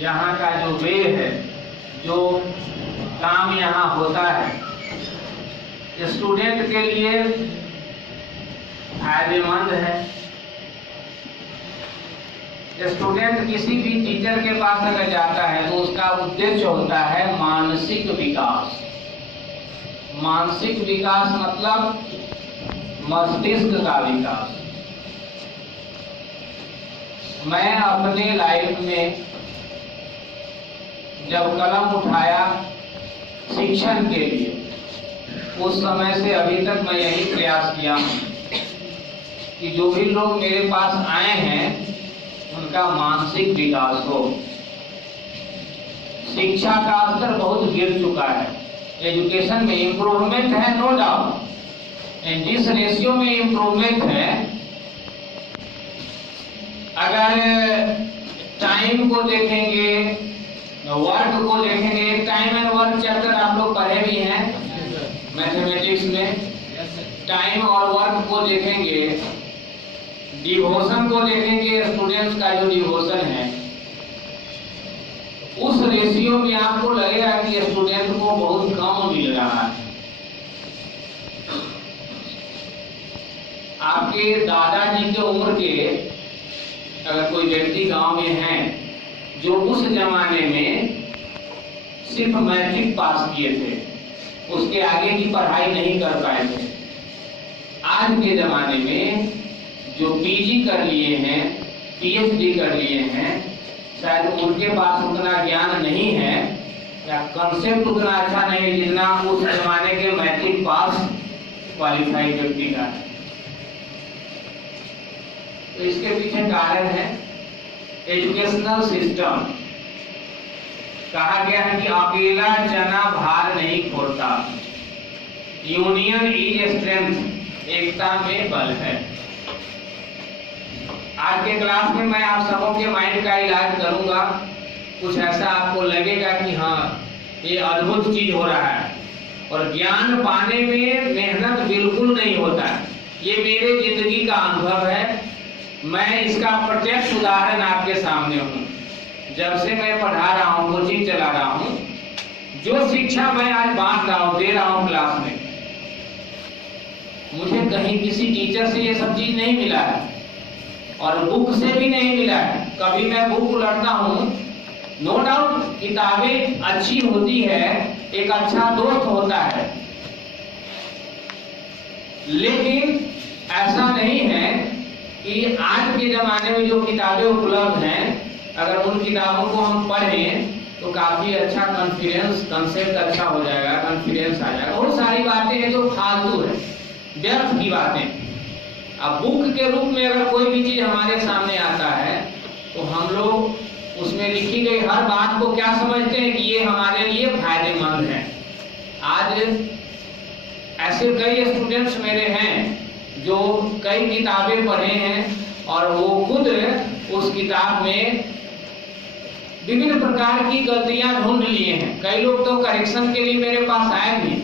यहाँ का जो वे है, जो काम यहाँ होता है, स्टूडेंट के लिए फायदेमंद है। स्टूडेंट किसी भी टीचर के पास अगर जाता है तो उसका उद्देश्य होता है मानसिक विकास। मानसिक विकास मतलब मस्तिष्क का विकास। मैं अपने लाइफ में जब कलम उठाया शिक्षण के लिए, उस समय से अभी तक मैं यही प्रयास किया हूँ कि जो भी लोग मेरे पास आए हैं उनका मानसिक विकास हो। शिक्षा का स्तर बहुत गिर चुका है, एजुकेशन में इम्प्रूवमेंट है, नो डाउट, जिस रेशियो में इम्प्रूवमेंट है, अगर टाइम को देखेंगे, वर्क को देखेंगे, टाइम एंड वर्क चैप्टर आप लोग पढ़े भी हैं मैथमेटिक्स में, टाइम और वर्क को देखेंगे, डिवोशन को देखेंगे, स्टूडेंट्स का जो डिवोशन है, उस रेशियो में आपको लगेगा कि स्टूडेंट को बहुत कम मिल रहा है। आपके दादाजी के उम्र के अगर कोई व्यक्ति गांव में है जो उस जमाने में सिर्फ मैट्रिक पास किए थे, उसके आगे की पढ़ाई नहीं कर पाए थे, आज के जमाने में जो पीजी कर लिए हैं, पीएचडी कर लिए हैं, शायद उनके पास उतना ज्ञान नहीं है या कंसेप्ट उतना अच्छा नहीं जितना उस जमाने के मैट्रिक पास क्वालिफाइड व्यक्ति का है। तो इसके पीछे कारण है एजुकेशनल सिस्टम। कहा गया है कि अकेला चना भार नहीं फोड़ता, यूनियन इज स्ट्रेंथ, एकता में बल है। आज के क्लास में मैं आप सबों के माइंड का इलाज करूंगा। कुछ ऐसा आपको लगेगा कि हाँ ये अद्भुत चीज हो रहा है, और ज्ञान पाने में मेहनत बिल्कुल नहीं होता है। ये मेरे जिंदगी का अनुभव है, मैं इसका प्रत्यक्ष उदाहरण आपके सामने हूँ। जब से मैं पढ़ा रहा हूँ, कोचिंग चला रहा हूँ, जो शिक्षा मैं आज बांट रहा हूँ, दे रहा हूँ क्लास में, मुझे कहीं किसी टीचर से ये सब चीज नहीं मिला है और बुक से भी नहीं मिला है। कभी मैं बुक उलटता हूँ, नो डाउट किताबें अच्छी होती है, एक अच्छा दोस्त होता है, लेकिन ऐसा नहीं है कि आज के जमाने में जो किताबें उपलब्ध हैं, अगर उन किताबों को हम पढ़ें तो काफी अच्छा कॉन्फिडेंस, कंसेप्ट अच्छा हो जाएगा, कॉन्फिडेंस आ जाएगा। बहुत सारी बातें हैं जो फालतू है, व्यर्थ की बातें। अब बुक के रूप में अगर कोई भी चीज हमारे सामने आता है तो हम लोग उसमें लिखी गई हर बात को क्या समझते हैं कि ये हमारे लिए फायदेमंद है। आज ऐसे कई स्टूडेंट्स मेरे हैं जो कई किताबें पढ़े हैं और वो खुद उस किताब में विभिन्न प्रकार की गलतियां ढूंढ लिए हैं। कई लोग तो करेक्शन के लिए मेरे पास आए भी।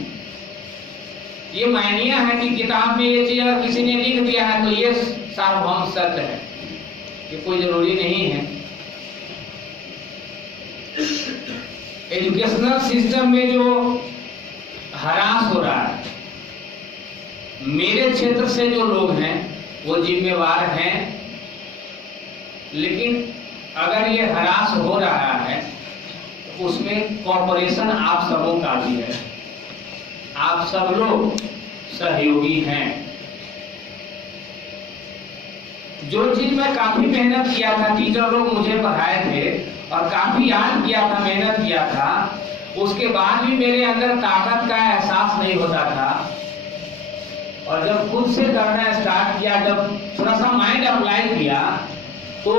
ये मायनिया है कि किताब में ये चीज अगर किसी ने लिख दिया है तो ये सार्वभौम सत्य है, ये कोई जरूरी नहीं है। एजुकेशनल सिस्टम में जो हरास हो रहा है, मेरे क्षेत्र से जो लोग हैं वो जिम्मेवार हैं, लेकिन अगर ये हरास हो रहा है तो उसमें कॉर्पोरेशन आप सबों का भी है। आप सब लोग सहयोगी हैं। जो चीज मैं काफी मेहनत किया था, टीचर लोग मुझे पढ़ाए थे और काफी याद किया था, मेहनत किया था, उसके बाद भी मेरे अंदर ताकत का एहसास नहीं होता था। और जब खुद से करना स्टार्ट किया, जब थोड़ा सा माइंड अप्लाई किया, तो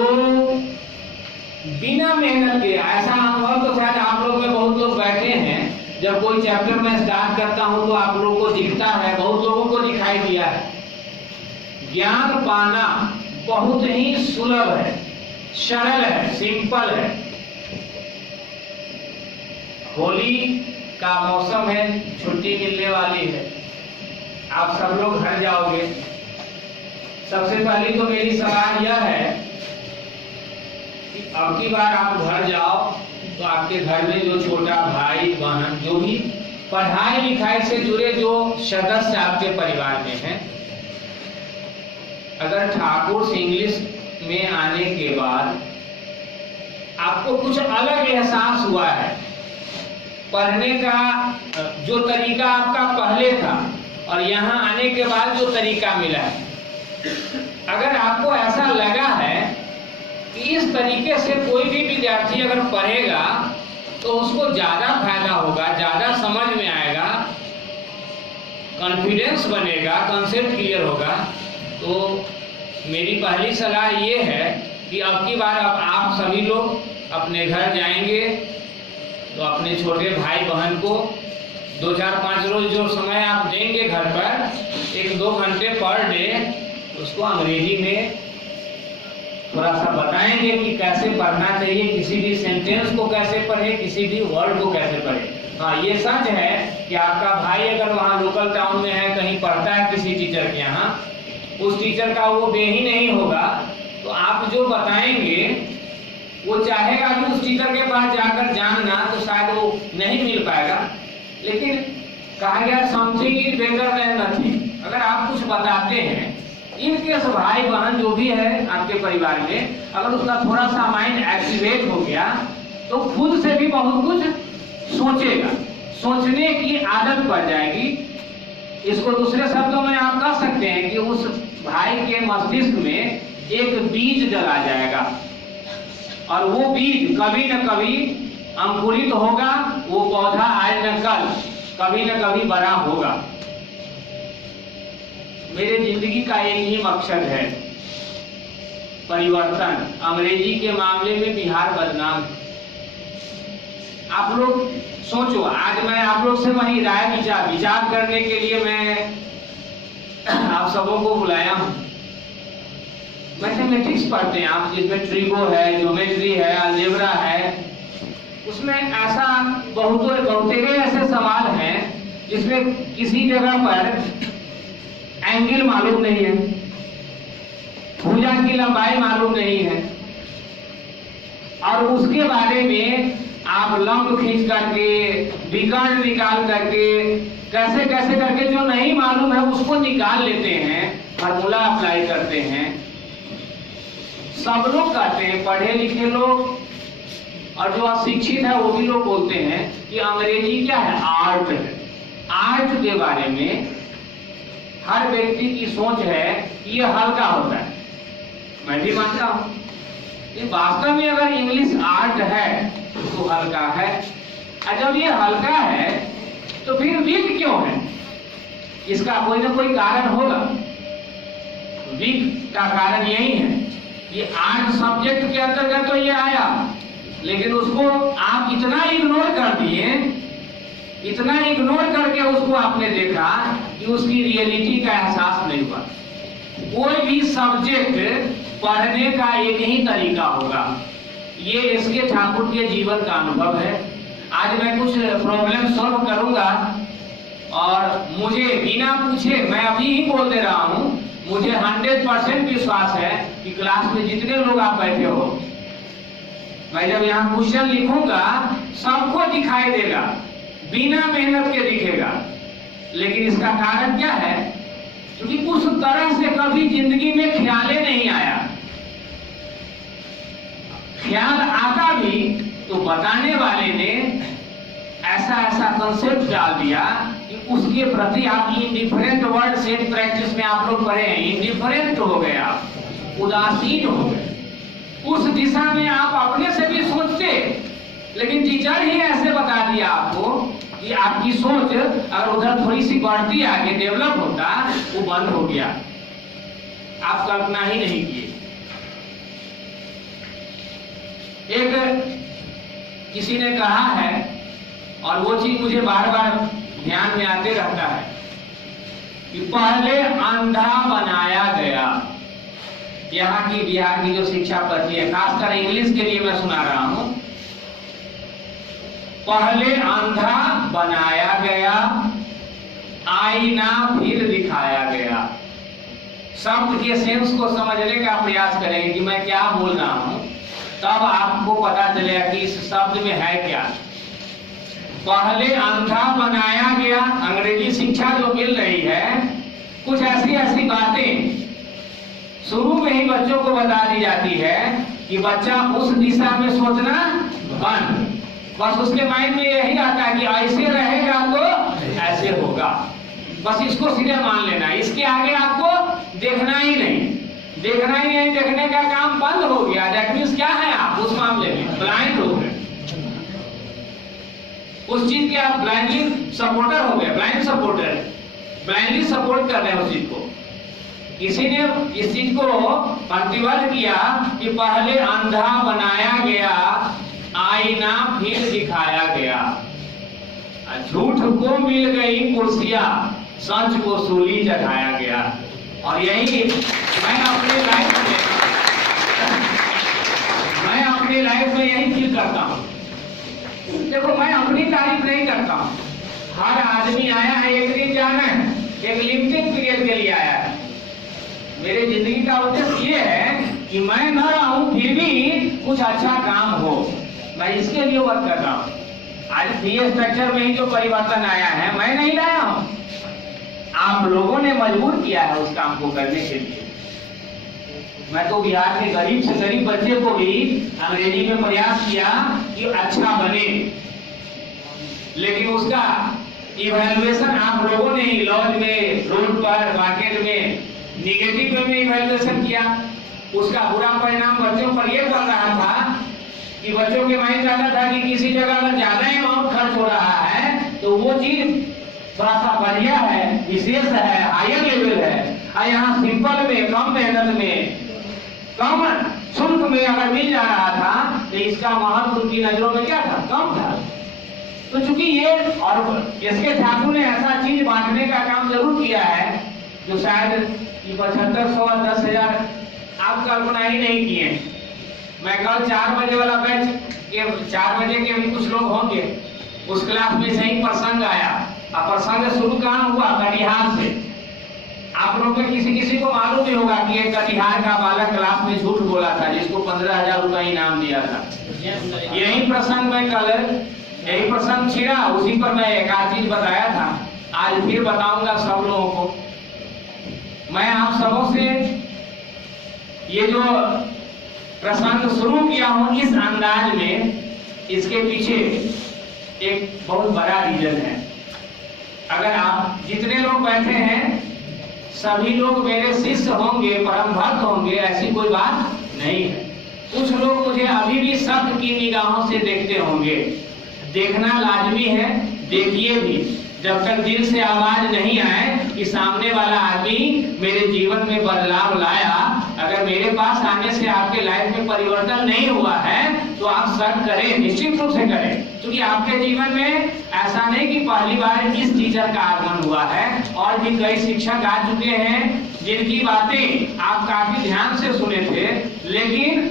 बिना मेहनत के ऐसा अनुभव तो शायद आप लोग में बहुत लोग बैठे हैं। जब कोई चैप्टर मैं स्टार्ट करता हूं तो आप लोगों को दिखता है, बहुत लोगों को दिखाई दिया है। ज्ञान पाना बहुत ही सुलभ है, सरल है, सिंपल है। होली का मौसम है, छुट्टी मिलने वाली है, आप सब लोग घर जाओगे। सबसे पहली तो मेरी सलाह यह है कि अब की बार आप घर जाओ तो आपके घर में जो छोटा भाई बहन जो भी पढ़ाई लिखाई से जुड़े जो सदस्य आपके परिवार में हैं, अगर ठाकुर से इंग्लिश में आने के बाद आपको कुछ अलग एहसास हुआ है, पढ़ने का जो तरीका आपका पहले था और यहाँ आने के बाद जो तरीका मिला है, अगर आपको ऐसा लगा है कि इस तरीके से कोई भी विद्यार्थी अगर पढ़ेगा तो उसको ज्यादा फायदा होगा, ज्यादा समझ में आएगा, कॉन्फिडेंस बनेगा, कंसेप्ट क्लियर होगा, तो मेरी पहली सलाह ये है कि अब की बार अब आप सभी लोग अपने घर जाएंगे तो अपने छोटे भाई बहन को 2-4-5 रोज जो समय आप देंगे घर पर, 1-2 घंटे पर डे उसको अंग्रेजी में थोड़ा सा बताएंगे कि कैसे पढ़ना चाहिए, किसी भी सेंटेंस को कैसे पढ़े, किसी भी वर्ड को कैसे पढ़े। हाँ, ये सच है कि आपका भाई अगर वहाँ लोकल टाउन में है, कहीं पढ़ता है किसी टीचर के यहाँ, उस टीचर का वो वे ही नहीं होगा, तो आप जो बताएंगे वो चाहेगा कि उस टीचर के पास जाकर जानना, तो शायद वो नहीं मिल पाएगा। लेकिन कहा गया something is better than nothing. अगर आप कुछ बताते हैं, इनकेस भाई बहन जो भी है आपके परिवार में, अगर उसका थोड़ा सा माइंड एक्टिवेट हो गया तो खुद से भी बहुत कुछ सोचेगा, सोचने की आदत पड़ जाएगी। इसको दूसरे शब्दों में आप कह सकते हैं कि उस भाई के मस्तिष्क में एक बीज डला जाएगा और वो बीज कभी न कभी अंकुरित होगा, वो पौधा आज न कल कभी न कभी बड़ा होगा। मेरे जिंदगी का एक ही मकसद है, परिवर्तन। अंग्रेजी के मामले में बिहार बदनाम। आप लोग सोचो, आज मैं आप लोग से वही राय विचार करने के लिए मैं आप सबों को बुलाया हूं। मैथमेटिक्स पढ़ते हैं आप, जिसमें ट्रिगो है, ज्योमेट्री है, अलजेब्रा है, उसमें ऐसा बहुतेरे ऐसे सवाल हैं जिसमें किसी जगह पर एंगल मालूम नहीं है, भुजा की लंबाई मालूम नहीं है, और उसके बारे में आप लंब खींच करके, विकर्ण निकाल करके, कैसे कैसे करके जो नहीं मालूम है उसको निकाल लेते हैं, फार्मूला अप्लाई करते हैं। सब लोग करते हैं, पढ़े लिखे लोग और जो अशिक्षित है वो भी लोग बोलते हैं कि अंग्रेजी क्या है, आर्ट है। आर्ट के बारे में हर व्यक्ति की सोच है कि ये हल्का होता है, मैं भी मानता हूं। वास्तव में अगर इंग्लिश आर्ट है तो हल्का है, और जब ये हल्का है तो फिर वीक क्यों है? इसका कोई ना कोई कारण होगा। वीक का कारण यही है, ये आर्ट सब्जेक्ट के अंतर्गत तो ये आया, लेकिन उसको आप इतना इग्नोर कर दिए, इतना इग्नोर करके उसको आपने देखा कि उसकी रियलिटी का एहसास नहीं हुआ। कोई भी सब्जेक्ट पढ़ने का एक ही तरीका होगा, ये इसके ठाकुर के जीवन का अनुभव है। आज मैं कुछ प्रॉब्लम सॉल्व करूंगा और मुझे बिना पूछे, मैं अभी ही बोल दे रहा हूं, मुझे 100% विश्वास है कि क्लास में जितने लोग आप बैठे हो, मैं जब यहाँ क्वेश्चन लिखूंगा सबको दिखाई देगा, बिना मेहनत के दिखेगा। लेकिन इसका कारण क्या है? क्योंकि उस तरह से कभी जिंदगी में ख्याल नहीं आया। ख्याल आता भी तो बताने वाले ने ऐसा ऐसा कंसेप्ट डाल दिया कि उसके प्रति आप इंडिफरेंट वर्ड सेट प्रैक्टिस में आप लोग पढ़े हैं, इंडिफरेंट हो गए, आप उदासीन हो गए। उस दिशा में आप अपने से भी सोचते, लेकिन टीचर ही ऐसे बता दिया आपको कि आपकी सोच अगर उधर थोड़ी सी बढ़ती, आगे डेवलप होता, वो बंद हो गया, आप कल्पना ही नहीं किए। एक किसी ने कहा है, और वो चीज मुझे बार बार ध्यान में आते रहता है, कि पहले अंधा बनाया गया। यहाँ की बिहार की जो शिक्षा पद्धति है, खासकर इंग्लिश के लिए मैं सुना रहा हूं, पहले अंधा बनाया गया, आईना फिर दिखाया गया। शब्द के सेंस को समझने का प्रयास करेंगे कि मैं क्या बोल रहा हूं। तब आपको पता चलेगा कि इस शब्द में है क्या। पहले अंधा बनाया गया, अंग्रेजी शिक्षा जो मिल रही है, कुछ ऐसी ऐसी बातें शुरू में ही बच्चों को बता दी जाती है कि बच्चा उस दिशा में सोचना बंद। बस उसके माइंड में यही आता है कि ऐसे रहेगा तो ऐसे होगा, बस इसको सीधे मान लेना, इसके आगे आपको देखना ही नहीं, देखना ही नहीं, देखने का काम बंद हो गया। दैट मीन्स क्या है, आप उस मामले में ब्लाइंड हो गए, उस चीज के आप ब्लाइंडली सपोर्टर हो गए, ब्लाइंड सपोर्टर, ब्लाइंडली सपोर्ट कर रहे हैं उस चीज को। किसी ने इस चीज को पंक्तिबद्ध किया कि पहले अंधा बनाया गया, आईना फिर दिखाया गया, झूठ को मिल गई कुर्सियां, सच को सूली चढ़ाया गया। और यही मैं अपने लाइफ में यही फील करता हूँ। देखो, मैं अपनी तारीफ नहीं करता हूँ, हर आदमी आया है एक दिन जाना है, एक लिमिटेड पीरियड के लिए आया है। मेरे जिंदगी का उद्देश्य ये है कि मैं न रहूं फिर भी कुछ अच्छा काम हो, मैं इसके लिए वर्क कर रहा हूँ। आज फीस स्ट्रक्चर में ही जो परिवर्तन आया है, मैं नहीं लाया हूं, आप लोगों ने मजबूर किया है उस काम को करने के लिए। मैं तो बिहार के गरीब से गरीब बच्चे को भी अंग्रेजी में प्रयास किया कि अच्छा बने, लेकिन उसका इवैल्यूएशन आप लोगों ने ही लॉज में, रोड पर, मार्केट में निगेटिव में इवैल्यूएशन किया। उसका बुरा परिणाम बच्चों पर यह पड़ रहा था कि बच्चों के माइंड आता था कि किसी जगह अगर ज्यादा अमाउंट खर्च हो रहा है तो वो चीज थोड़ा सा बढ़िया है, विशेष है, हायर लेवल है। और यहाँ सिंपल में, कम मेहनत में, कम शुल्क में अगर मिल जा रहा था तो इसका महत्व उनकी नजरों में क्या था, कम था। तो चूंकि ये और इसके ठाकुर ने ऐसा चीज बांटने का काम जरूर किया है जो शायद 7500 और 10,000 आप कल्पना ही नहीं किए। मैं कल 4 बजे वाला बैच के 4 बजे के भी कुछ लोग होंगे, उस क्लास में से ही प्रसंग आया। और प्रसंग शुरू कहाँ हुआ, कटिहार से। आप लोगों में किसी को मालूम भी होगा कि एक कटिहार का बालक क्लास में झूठ बोला था, जिसको 15,000 रुपए इनाम दिया था। यही प्रसंग में कल, यही प्रसंग छिड़ा, उसी पर मैं एक आध चीज बताया था, आज फिर बताऊंगा सब लोगों को। मैं आप सबों से ये जो प्रसंग शुरू किया हूं इस अंदाज में, इसके पीछे एक बहुत बड़ा रीजन है। अगर आप जितने लोग बैठे हैं सभी लोग मेरे शिष्य होंगे, परम भक्त होंगे, ऐसी कोई बात नहीं है। कुछ लोग मुझे अभी भी शक की निगाहों से देखते होंगे, देखना लाजमी है, देखिए भी। जब तक दिल से आवाज नहीं आए कि सामने वाला आदमी मेरे जीवन में बदलाव लाया, अगर मेरे पास आने से आपके लाइफ में परिवर्तन नहीं हुआ है तो आप शक करें, निश्चित रूप से करें। क्योंकि आपके जीवन में ऐसा नहीं कि पहली बार इस टीचर का आगमन हुआ है, और भी कई शिक्षक आ चुके हैं जिनकी बातें आप काफी ध्यान से सुने थे, लेकिन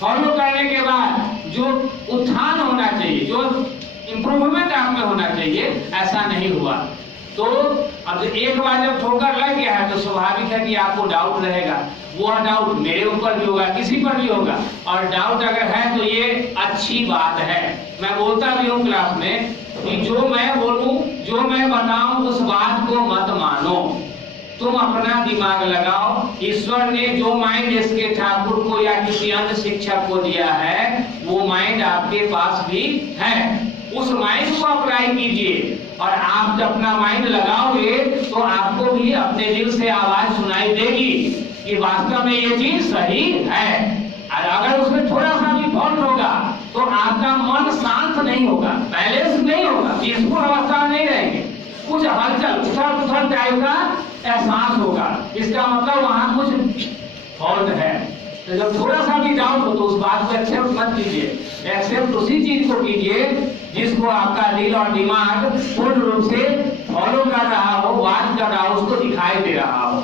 फॉलो करने के बाद जो उत्थान होना चाहिए, जो इंप्रूवमेंट आप में होना चाहिए, ऐसा नहीं हुआ। तो अब एक बार जब ठोकर लग गया है तो स्वाभाविक है कि आपको डाउट रहेगा। वो डाउट मेरे ऊपर भी होगा, किसी पर भी होगा, और डाउट अगर है तो ये अच्छी बात है। मैं बोलता भी हूँ क्लास में कि जो मैं बोलूं, जो मैं बताऊं, उस बात को मत मानो, तुम अपना दिमाग लगाओ। ईश्वर ने जो माइंड इसके ठाकुर को या किसी अन्य शिक्षक को दिया है, वो माइंड आपके पास भी है। उस माइंड को अप्लाई कीजिए, और आप जब अपना माइंड लगाओगे तो आपको भी अपने दिल से आवाज सुनाई देगी कि वास्तव में ये चीज सही है। और अगर उसमें थोड़ा सा भी फॉल्ट होगा तो आपका मन शांत नहीं होगा, बैलेंस नहीं होगा, पीसफुल अवस्था नहीं रहेंगे, कुछ हलचल, उथल-पुथल टाइप का एहसास होगा। इसका मतलब वहां कुछ फॉल्ट है। तो जब थोड़ा सा भी डाउट हो तो उस बात को एक्सेप्ट मत कीजिए, एक्सेप्ट उसी चीज को कीजिए जिसको आपका दिल और दिमाग पूर्ण रूप से फॉलो कर रहा हो, वाच कर रहा हो, उसको दिखाई दे रहा हो।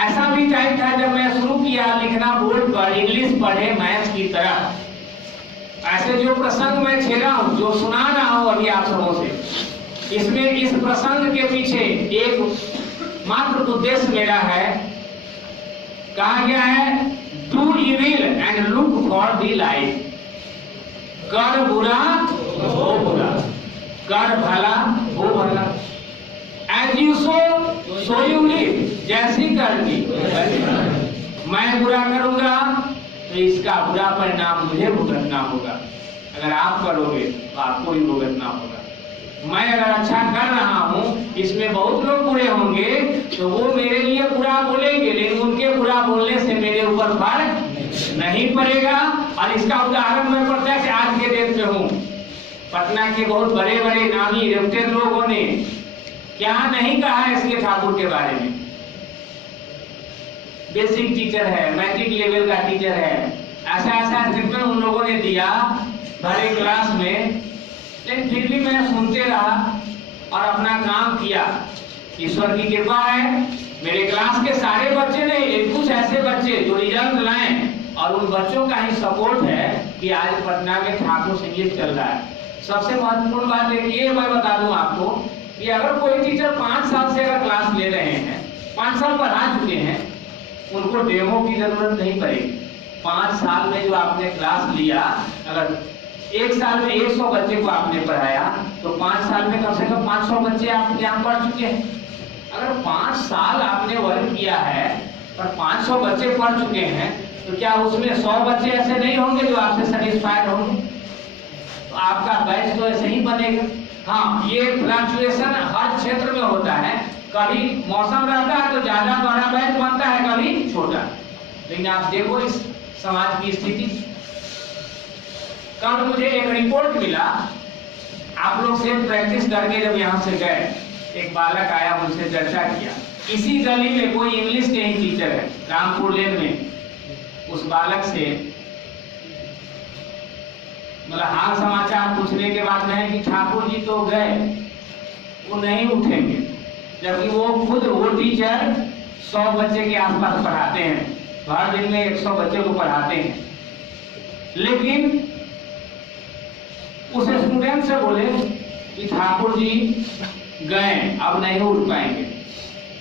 ऐसा भी टाइम था जब मैं शुरू किया लिखना बोर्ड पर, इंग्लिश पढ़े मैथ की तरह। ऐसे जो प्रसंग मैं छेड़ा हूं, जो सुना रहा हूं अभी आप सबों से, इसमें इस प्रसंग के पीछे एक मात्र उद्देश्य मेरा है। कहा गया है do evil and look for the light. कर बुरा हो बुरा, कर भला हो भला। As you sow you live, जैसी करनी मैं बुरा करूंगा तो इसका बुरा परिणाम मुझे भुगतना होगा। अगर आप करोगे तो आपको भी भुगतना होगा। मैं अगर अच्छा कर रहा हूं, इसमें बहुत लोग बुरे होंगे तो वो मेरे लिए बुरा बोलेंगे, लेकिन उनके बुरा बोलने से मेरे ऊपर फर्क नहीं पड़ेगा। और इसका उदाहरण मैं प्रत्यक्ष आज के डेट में हूँ। पटना के बहुत बड़े बड़े नामी रेप्यूटेड लोगों ने क्या नहीं कहा है इसके ठाकुर के बारे में। बेसिक टीचर है, मैट्रिक लेवल का टीचर है, ऐसा ऐसा स्टेटमेंट उन लोगों ने दिया भरे क्लास में, लेकिन फिर भी मैं सुनते रहा और अपना काम किया। ईश्वर की कृपा है, मेरे क्लास के सारे बच्चे नहीं, लेकिन कुछ ऐसे बच्चे जो रिजल्ट लाए, और उन बच्चों का ही सपोर्ट है कि आज पटना में ठाकुर संगीत चल रहा है। सबसे महत्वपूर्ण बात है ये मैं बता दूं आपको कि अगर कोई टीचर 5 साल से अगर क्लास ले रहे हैं, 5 साल पढ़ा चुके हैं, उनको डेमो की जरूरत नहीं पड़ेगी। 5 साल में जो आपने क्लास लिया, अगर 1 साल में 100 बच्चे को आपने पढ़ाया तो 5 साल में कम से कम 500 बच्चे आप यहाँ पढ़ चुके हैं। अगर 5 साल आपने वर्क किया है और 500 बच्चे पढ़ चुके हैं, तो क्या उसमें 100 बच्चे ऐसे नहीं होंगे जो आपसे सेटिस्फाइड होंगे? तो आपका बैच तो ऐसे ही बनेगा। हाँ, ये फ्लक्चुएशन हर क्षेत्र में होता है। कभी मौसम रहता है तो ज्यादा बड़ा बैच बनता है, कभी छोटा। लेकिन आप देखो इस समाज की स्थिति। कल मुझे एक रिपोर्ट मिला, आप लोग से प्रैक्टिस करके जब यहाँ से गए, एक बालक आया, मुझसे चर्चा किया। इसी गली में कोई इंग्लिश के ही टीचर है, रामपुर लेन में। उस बालक से मतलब हाल समाचार पूछने के बाद कहे कि ठाकुर जी तो गए, वो नहीं उठेंगे, जबकि वो खुद वो टीचर 100 बच्चे के आसपास पढ़ाते हैं, हर दिन में 100 बच्चे को पढ़ाते हैं। लेकिन उस स्टूडेंट से बोले कि ठाकुर जी गए, अब नहीं उठ पाएंगे।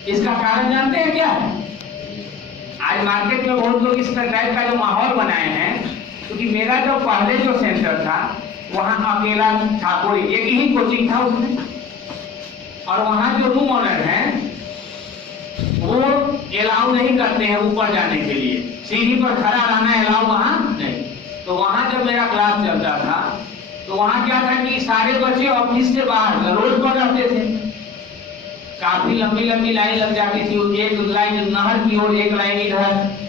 इसका कारण जानते हैं क्या है? आज मार्केट में बहुत लोग इस टाइप का जो माहौल बनाए हैं, क्योंकि मेरा जो पहले जो सेंटर था वहाँ अकेला ठाकुर एक ही कोचिंग था उसमें, और वहाँ जो रूम ऑनर हैं वो अलाउ नहीं करते हैं ऊपर जाने के लिए, सीढ़ी पर खड़ा रहना अलाउ वहाँ नहीं। तो वहाँ जब मेरा क्लास चलता था तो वहाँ क्या था कि सारे बच्चे ऑफिस से बाहर रोड पर रहते थे। काफी लंबी लंबी लाइन लग जाती थी, एक लाइन नहर की ओर, एक लाइन इधर।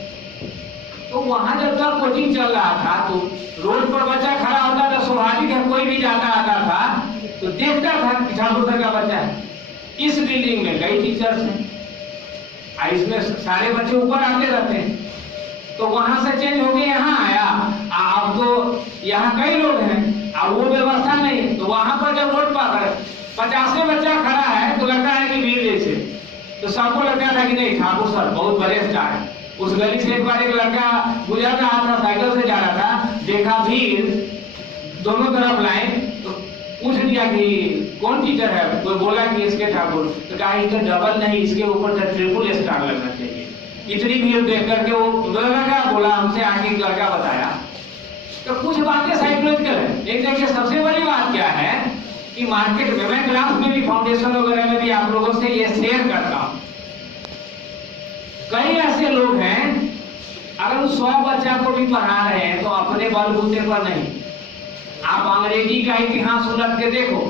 तो वहां जब तक कोचिंग चल रहा था तो रोड पर बच्चा खड़ा होता था, स्वाभाविक है कोई भी जाता आता था तो देखता था कि ठाकुर सर का बच्चा है। इस बिल्डिंग में कई टीचर्स हैं, इसमें सारे बच्चे ऊपर आते रहते हैं। तो वहां से चेंज हो गया, यहाँ आया, अब तो यहाँ कई लोग हैं, अब वो व्यवस्था नहीं। तो वहां पर जब रोड पर 50 बच्चा खड़ा है तो लगता है कि भीड़ जैसे, तो सबको लगता था कि नहीं ठाकुर सर बहुत बड़े स्टार है। उस गली से एक बार एक लड़का गुजर रहा था, साइकिल से जा रहा था, देखा भीड़ दोनों तरफ लाइन, तो पूछ लिया कि कौन टीचर है, कोई बोला कि इसके ठाकुर, तो कहा इधर डबल नहीं, इसके ऊपर तो ट्रिपल स्टार लगना चाहिए। इतनी भीड़ देख करके वो लड़का बोला, हमसे आगे एक लड़का बताया। तो कुछ बातें साइकोलॉजिकल है, लेकिन देखिए सबसे बड़ी बात क्या है कि मार्केट में, मैं क्लास में भी फाउंडेशन वगैरह में भी आप लोगों से ये शेयर करता हूँ, कई ऐसे लोग हैं अगर 100 बच्चा को भी पढ़ा रहे हैं तो अपने बलबूते पर नहीं। आप अंग्रेजी का इतिहास उलट के देखो,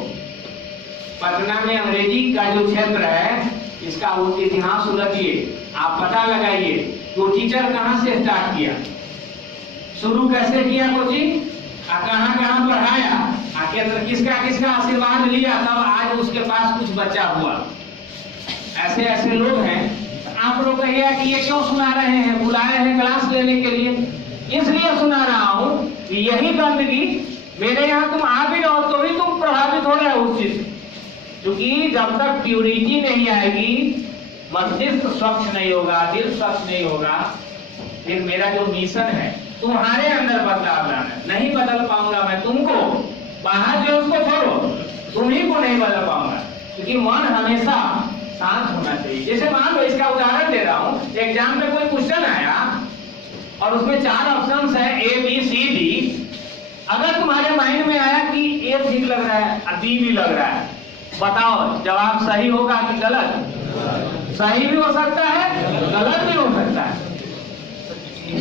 पटना में अंग्रेजी का जो क्षेत्र है इसका इतिहास उलटिए, आप पता लगाइए तो टीचर कहाँ से स्टार्ट किया, शुरू कैसे किया कोचिंग, कहाँ कहाँ पढ़ाया, आखिर किसका किसका आशीर्वाद लिया, तब आज उसके पास कुछ बच्चा हुआ। ऐसे ऐसे लोग हैं। आप लोग कहिए कि ये क्यों सुना रहे हैं, बुलाए हैं क्लास लेने के लिए, इसलिए सुना रहा हूँ कि यही गंदगी मेरे यहाँ तुम आ भी रहो तो भी तुम प्रभावित हो रहे हो उस चीज से। क्योंकि जब तक प्यूरिटी नहीं आएगी, मस्तिष्क स्वच्छ नहीं होगा, दिल स्वच्छ नहीं होगा, फिर मेरा जो मिशन है तुम्हारे अंदर बदलाव लाना, नहीं बदल पाऊंगा मैं तुमको, बाहर जो उसको छोड़ो, तुम्ही को नहीं बदल पाऊंगा। क्योंकि मन हमेशा शांत होना चाहिए। जैसे मान लो, इसका उदाहरण दे रहा हूँ, एग्जाम में कोई क्वेश्चन आया और उसमें 4 ऑप्शंस है A B C D। अगर तुम्हारे माइंड में आया कि A ठीक लग रहा है, B भी लग रहा है, बताओ जवाब सही होगा कि गलत? सही भी हो सकता है, गलत भी हो सकता है।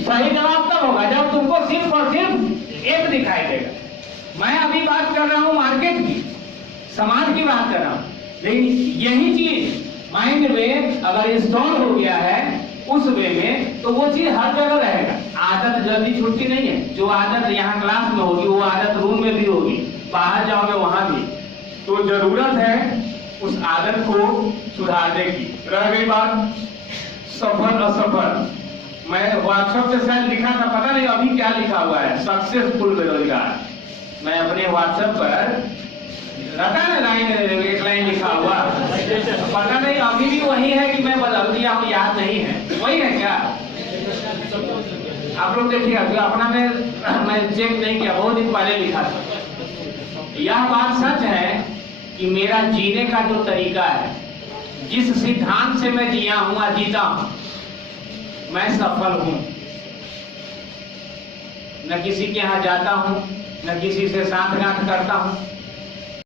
सही जवाब तब होगा जब तुमको सिर्फ और सिर्फ एक दिखाई देगा। मैं अभी बात कर रहा हूं मार्केट की, समाज की बात कर रहा हूं, लेकिन यही चीज माइंड में अगर स्टोर हो गया है उस वे में, तो वो चीज हर जगह रहेगा। आदत जल्दी छूटती नहीं है। जो आदत यहाँ क्लास में होगी वो आदत रूम में भी होगी, बाहर जाओगे वहां भी। तो जरूरत है उस आदत को सुधारने की। रह गई बात सफल असफल, मैं व्हाट्सएप पे शायद लिखा था, पता नहीं अभी क्या लिखा हुआ है, सक्सेसफुल बेरोजगार। मैं अपने व्हाट्सएप पर रखा ना लाइन, एक लाइन लिखा हुआ, पता नहीं अभी भी वही है कि मैं बदल दिया हूँ, याद नहीं है। वही है क्या? आप लोग देखिएगा, तो अपना मैं चेक नहीं किया, बहुत दिन पहले लिखा था। यह बात सच है कि मेरा जीने का जो तरीका है, जिस सिद्धांत से मैं जिया हूं, जीता हूं, मैं सफल हूं। न किसी के यहां जाता हूं, न किसी से साथ गांठ करता हूं,